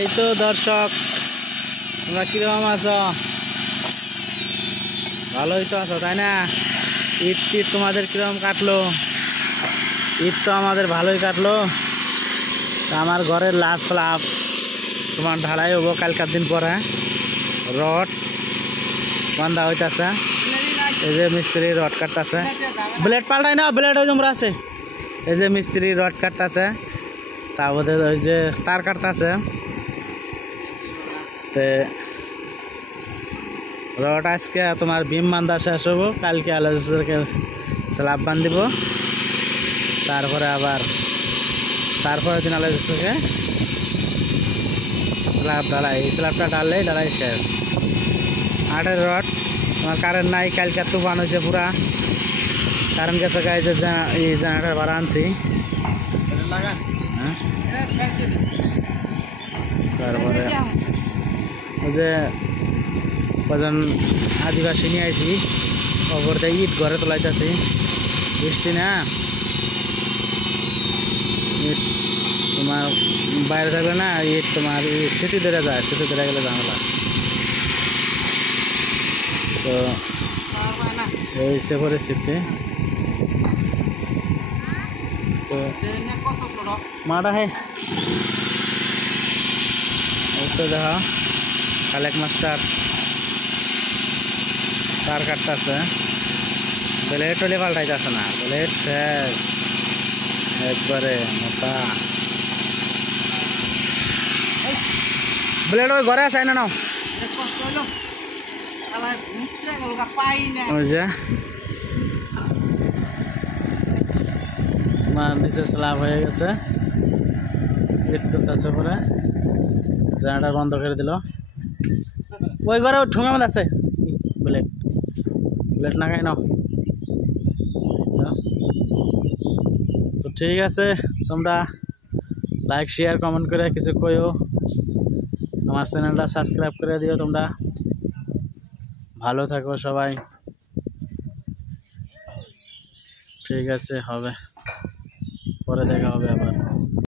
এই তো দর্শক, তোমরা কিরকম আছো? ভালোই তো আছো তাই না? ঈদ তোমাদের কিরকম কাটলো? ঈদ তো আমাদের ভালোই কাটলো। আমার ঘরের লাস্ট স্ল্যাব তোমার ঢালাই হবো কালকার দিন পরে। রড বান্ধা হইতেছে, এই যে মিস্ত্রি রড কাটতেছে। ব্লেড পাল্টাই না, ব্লেড ওই তোমরা আছে। এই যে মিস্ত্রি রড কাটতেছে, তারপরে ওই যে তার কাটতেছে। রড আজকে তোমার বিম বান্ধা শেষ হবো, কালকে আলোচনাকে স্ল্যাব বান্ধিব, তারপরে আবার তারপরে দিন আলোচনাকে স্ল্যাব ঢালাই। এই স্ল্যাবটা ঢালাই শেষ। 8-এর রড তোমার কারেন্ট নাই, কালকে তুফান হয়েছে পুরা, কারেন্ট গেছে গায়ে যে এই জেনারেটার ভাড়া আনছি। তারপরে ওই যে কজন আদিবাসী নিয়ে আইছি, ওপরতে ইট ঘরে তোলাইতেছি। বৃষ্টি না, ইট তোমার বাইরে থাকবে না, ইট তোমার সিটি ধরে যায়, সিটি ধরে গেলে ঝামেলা। তো এই সে পরিস্থিতি। তো মাটা হে তো দেখা কালেক মাস্টার তার কাটতেছে, ব্লেড টলে পাল্টাইতেছে না, ব্লেড শেষ একবারে মোটা। ব্লেড ওই ঘরে আছে না, ওই যে তোমার নিচের স্ল্যাব হয়ে গেছে, ইট তুলতেছে পরে, জেনারেটার বন্ধ করে দিল। ওই ঘরে ঠোঙা মধ্যে আছে ব্লেড, ব্লেড না খাই নাও। তো ঠিক আছে, তোমরা লাইক শেয়ার কমেন্ট করে কিছু কইও, আমার চ্যানেলটা সাবস্ক্রাইব করে দিও। তোমরা ভালো থাকো সবাই। ঠিক আছে, হবে পরে দেখা হবে আবার।